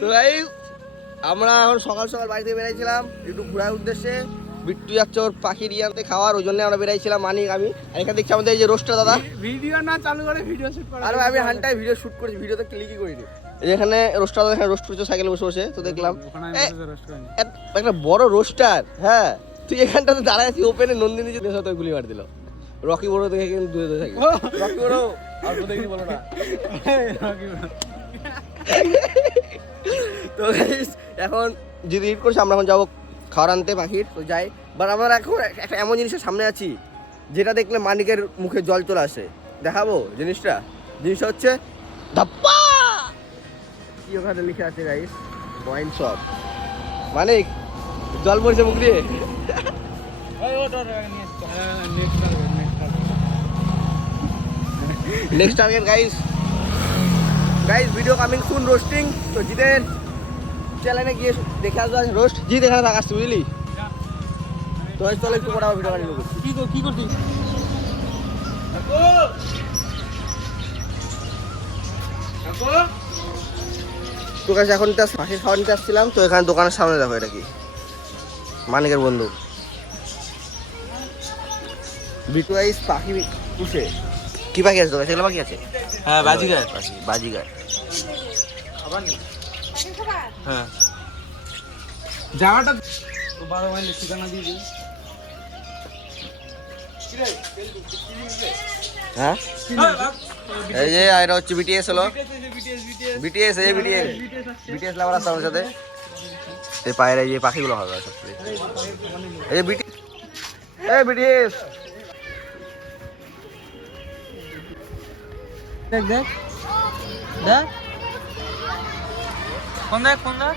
তো ভাই আমরা এখন সকাল সকাল বাড়ি থেকে বেরাইছিলাম একটু ঘোরার উদ্দেশ্যে। বিট্টু যাচ্ছে ওর পাখি নিয়ে আনতে খাওয়ার ওই জন্য আমরা বেরাইছিলাম মানিক আমি। আর এখানে দেখছি আমাদের এই যে রোস্টার দাদা। ভিডিও না চালু করে ভিডিও শুট করা আর আমি হানটাই ভিডিও শুট করেছি ভিডিওতে ক্লিকই করিনি। এখানে রোস্টার দাদা এখানে রোস্ট করছে সাইকেলে বসে বসে তো দেখলাম। একটা বড় রোস্টার হ্যাঁ। তুই এখানটাতে দাঁড়ায় আছিস ওপেনে নন্দিনী যে দেশে গুলি মার দিল। রকি বড় দেখে কিন্তু দূরে দূরে থাকে। রকি বড় অল্প দেখি বলো না। তো এখন যদি হিট করছে আমরা এখন যাব খাওয়ার আনতে পাখির তো যাই। বাট আমরা এখন একটা এমন জিনিসের সামনে আছি যেটা দেখলে মানিকের মুখে জল চলে আসে। দেখাবো জিনিসটা। জিনিসটা হচ্ছে ধাপ্পা! কি ওখানে লিখে আছে গাইস ওয়াইন শপ মানিক জল পড়ছে মুখ দিয়ে? Next target guys guys video coming soon roasting তো জিতের চ্যানেলে গিয়ে দেখে আসব রোস্ট জি জিত এখানে থাকাস বুঝলি? তো চলো একটু পরে ভিডিও করছি কি কি করছিস? তো গাছ এখন পাখির খাওয়া নিতে আসছিলাম তো এখানে দোকানের সামনে দেখো এটা কি। মানিকের বন্ধু। বিটু আইস পাখি পুষে কি পাখি আছে তোর সেগুলো পাখি আছে? হ্যাঁ বাজিগার। পাখি বাজিগার। হ্যাঁ। জায়গাটা বারো মাইলের ঠিকানা দিয়ে দিই হ্যাঁ? এই যে এটা হচ্ছে বিটিএস হলো। বিটিএস এই বিটিএস বিটিএস লাভার আসছে আমার সাথে। এই পায়ের এই যে পাখিগুলো হবে এই বিটি এই বিটিএস দেখ দেখ দেখ। কোন দেখ কোন দেখ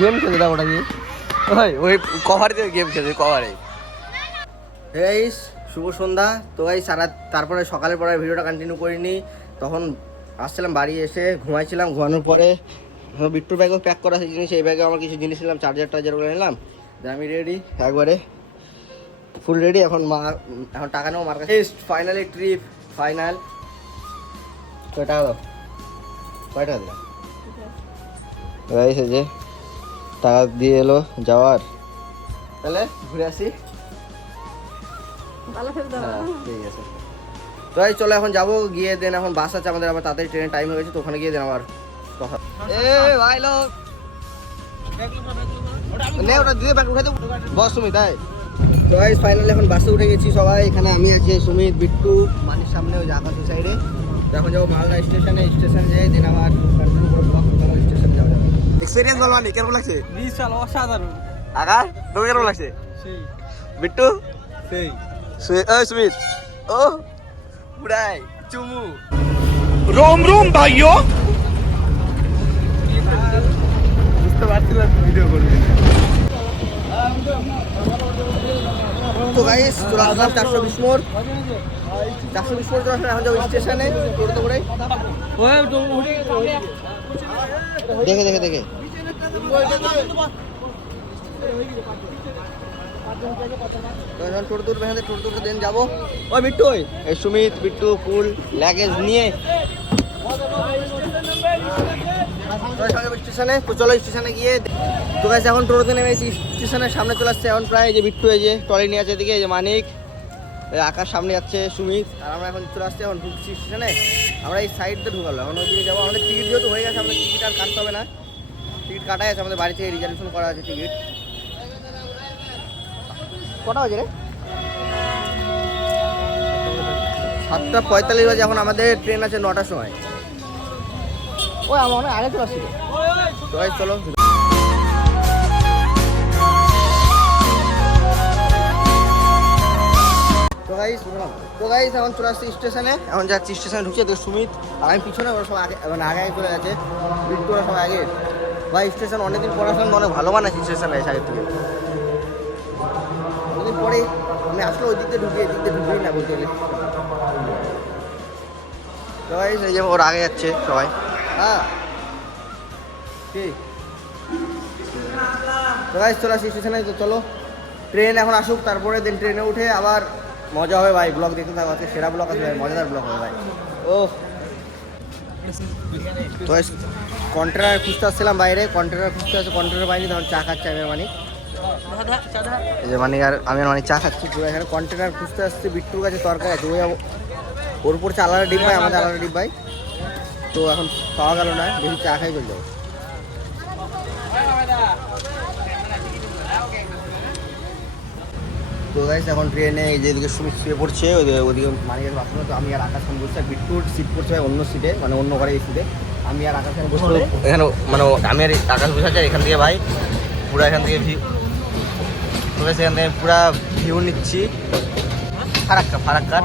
গেম খেলে দাও ওটা দিয়ে ওই ওই কভার দিয়ে গেম খেলে কভারে গাইস শুভ সন্ধ্যা। তো গাইস সারা তারপরে সকালের পরে ভিডিওটা কন্টিনিউ করিনি। তখন আসছিলাম বাড়ি এসে ঘুমাইছিলাম ঘুমানোর পরে বিট্টুর ব্যাগও প্যাক করা সেই জিনিস এই ব্যাগে আমার কিছু জিনিস নিলাম চার্জার টার্জার করে নিলাম। আমি রেডি একবারে ফুল রেডি এখন মা এখন টাকা নেব মার কাছে। ফাইনালি ট্রিপ ফাইনাল কয় টাকা দাও কয় টাকা দিলাম গাইস যে টাকা দিয়ে এলো যাওয়ার। তাহলে ঘুরে আসি। ভালো করে দাও হ্যাঁ, ঠিক আছে। তো এই চলো এখন যাব গিয়ে দেন এখন বাস আছে আমাদের আবার তাড়াতাড়ি ট্রেনের টাইম হয়ে গেছে তো ওখানে গিয়ে দেন আমার কথা। এ ভাই লোক। নে ওটা দিয়ে ব্যাগ উঠে দেবো। বস সুমিত তাই। জয়েস ফাইনালে এখন বাসে উঠে গেছি সবাই। এখানে আমি আছি সুমিত বিট্টু মানির সামনে ওই আকাশের সাইডে এখন যাব মালদা স্টেশনে স্টেশন যেয়ে দিন আবার স্টেশন যাওয়া এক্সপিরিয়েন্স বলবা নি কেমন লাগছে? বিশাল অসাধারণ। আকাশ তুমি কেমন লাগছে? বিট্টু? সেই। সুমিত। ও বুড়াই চুমু। রোম রোম ভাইও বুঝতে পারছিলাম ভিডিও করবি। গাইস চারশো বিশ মোড়। চারশো বিশ মোড় এখন যাব স্টেশনে করে। দেখে দেখে দেখে। দেন যাব। ওই সুমিত বিট্টু ফুল লাগেজ নিয়ে। স্টেশনে তো চলো স্টেশনে গিয়ে তো গাছ এখন টোটোতে নেমেছি স্টেশনের সামনে চলে আসছে এখন প্রায় যে বিট্টু, এই যে টলি নিয়ে আছে এদিকে, এই যে মানিক আকাশ সামনে যাচ্ছে, সুমিত। আর আমরা এখন চলে আসছি, এখন ঢুকছি স্টেশনে। আমরা এই সাইড দিয়ে ঢুকালো এখন ওইদিকে যাব। আমাদের টিকিট যেহেতু হয়ে গেছে, আমাদের টিকিট আর কাটতে হবে না। টিকিট কাটাই আছে, আমাদের বাড়ি থেকে রিজার্ভেশন করা আছে টিকিট কটা বাজে রে? সাতটা পঁয়তাল্লিশ বাজে এখন আমাদের ট্রেন আছে নটার সময়। ওই আমরা অনেক আগে চলে আসছি তো। তো ভাই চলো। তো গাইস তো গাইস এখন চলে আসছি স্টেশনে। এখন যাচ্ছি স্টেশনে ঢুকছে তো সুমিত আমি পিছনে, ওরা সব আগে মানে আগে আগে গেছে। বিট্টু ওরা সব আগে। ভাই, স্টেশন অনেকদিন পরে আসলাম অনেক ভালো বানাচ্ছে স্টেশন এসে আগের থেকে। অনেকদিন পরে আমি আসলে ওই দিক দিয়ে ঢুকি দিয়ে ঢুকি না বলতে গাইস আগে যাচ্ছে সবাই। হ্যাঁ। কি? গাইস চলে আসি স্টেশনে তো চলো। ট্রেন এখন আসুক, তারপরে দেন ট্রেনে উঠে আবার মজা হবে ভাই ব্লগ দেখতে থাকো, আজকে সেরা ব্লগ ভাই মজাদার ব্লগ হবে ভাই। ও তো কন্টেনার খুঁজতে আসছিলাম বাইরে কন্টেনার খুঁজতে আসছে কন্টেনার পাইনি তখন চা খাচ্ছে আমি মানিক। এই যে মানিক আর আমি মানিক চা খাচ্ছি এখানে কন্টেনার খুঁজতে আসছে, বিট্টুর কাছে তরকারি আছে, ওই ওর উপর হচ্ছে আলাদা ডিব্বাই আমাদের আলাদা ডিব্বাই তো এখন পাওয়া গেল না বেশি চা খাই চলে যাব। তো গাইস এখন ট্রেনে এই যে এদিকে সুমিত শুয়ে পড়ছে ওদিকে ওদিকে মানিকের বাথরুমে তো আমি আর আকাশ খান বসে বিট্টুর সিট পড়ছে ভাই অন্য সিটে মানে অন্য ঘরে এই সিটে আমি আর আকাশ খান বসে এখানে মানে আমি আর আকাশ বসে আছে এখান থেকে ভাই পুরো এখান থেকে ভিউ পুরো সেখান থেকে পুরো ভিউ নিচ্ছি। ফারাক্কা ফারাক্কা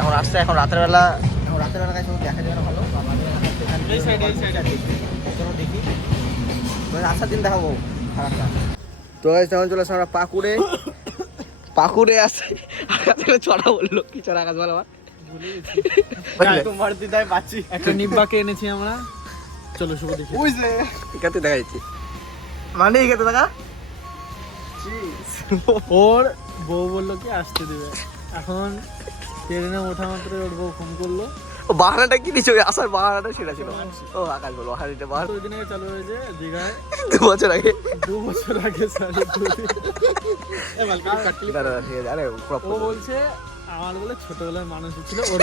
এখন আসছে এখন রাতের বেলা এখন রাতের বেলা দেখা যাবে না ভালো আমাদের এখান থেকে এই side, এই side. চলো দেখি। আসার দিন দেখাবো ফারাক্কা তো গাইস তখন চলে আসছে আমরা পাকুড়ে। পাকুড়ে আছে। আকাশ ছড়া বলল। কি ছড়া আকাশ বলো আমার তোমার দিদাই পাচ্ছি। একটা নিব্বাকে এনেছি আমরা। চলো শুভ দেখি বুঝলে দেখা যাচ্ছে মানে এখানে দেখা? ওর বউ বলল কি আসতে দেবে। এখন ট্রেনে ওঠা মাত্র ওর বউ ফোন করল। বাহানাটা কি নিচ্ছে ওই আসার বাহানাটা সেটা ছিল। ও আকাশ বলো দিতে বাহানা। ওই দিন আগে চালু হয়েছে দীঘায়। দু বছর আগে। দু বছর আগে সাড়ে আছে আরে ও বলছে আমার বলে ছোটবেলার মানুষ ছিল ওর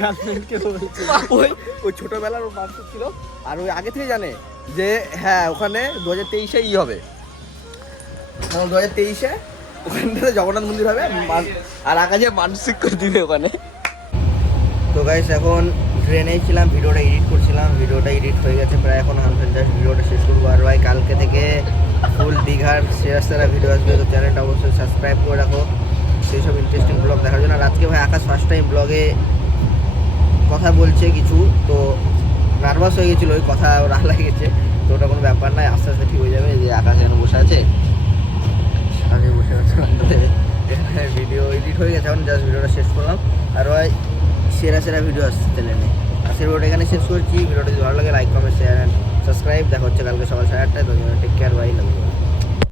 গার্লফ্রেন্ডকে বলছে। ওই ওই ছোটবেলার মানুষ ছিল আর ওই আগে থেকে জানে যে হ্যাঁ ওখানে দু হাজার তেইশে ই হবে। দু হাজার তেইশে ওখানটাতে জগন্নাথ মন্দির হবে আর আকাশে মানসিক করে দিবে ওখানে। তো গাইস এখন ট্রেনেই ছিলাম, ভিডিওটা এডিট করছিলাম, ভিডিওটা এডিট হয়ে গেছে প্রায় এখন হান্ড্রেড জাস্ট ভিডিওটা শেষ করব। আর ভাই, কালকে থেকে ফুল দীঘার সেরা সেরা ভিডিও আসবে, তো চ্যানেলটা অবশ্যই সাবস্ক্রাইব করে রাখো। সেই সব ইন্টারেস্টিং ব্লগ দেখার জন্য। আর আজকে ভাই, আকাশ ফার্স্ট টাইম ব্লগে কথা বলছে কিছু, তো নার্ভাস হয়ে গেছিল, ওই কথা রাগ লাগেছে। তো ওটা কোনো ব্যাপার নয়, আস্তে আস্তে ঠিক হয়ে যাবে, যে আকাশ এখানে বসে আছে। আগে বসে আছে। ভিডিও এডিট হয়ে গেছে, এখন জাস্ট ভিডিওটা শেষ করলাম। আর ওই সেরা সেরা ভিডিও আসছে চ্যানেলে আজকের ভিডিওটা এখানে শেষ করছি। ভিডিওটা যদি ভালো লাগে like comment share and subscribe দেখা হচ্ছে কালকে সকাল সাড়ে আটটায়। টেক কেয়ার বাই লাভ